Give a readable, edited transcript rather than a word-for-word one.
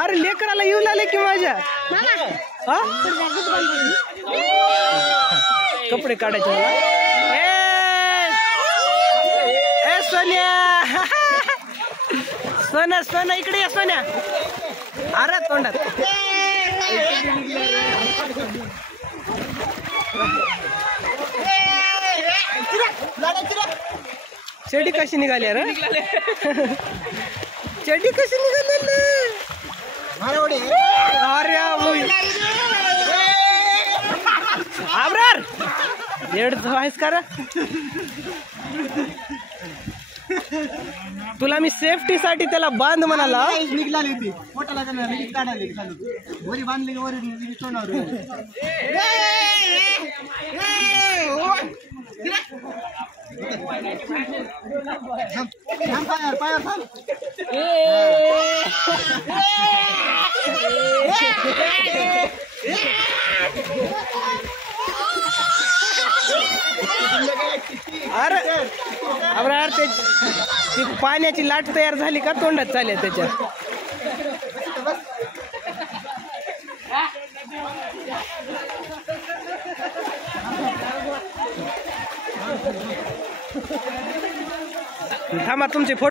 अरे लेकराला येऊन आले की माझ्या हा कपडे काढायचे मला ए सोन्या सोन्या सोन्या इकडे या सोन्या अरे तोंडात चेडी कशी निघाली अरे चेडी कशी निघाली अरे आबरार येड आहेस का रे तुला मी सेफ्टी साठी त्याला बांध म्हणाला निघाली ती पोटाला काढायला खाली वरी बांधली वरी तोंडावर पायावर पायावर थांब अरे अबरार ते पाण्याची लाट तयार झाली का तोंडात चालेल त्याच्या थांबा तुमचे फोटो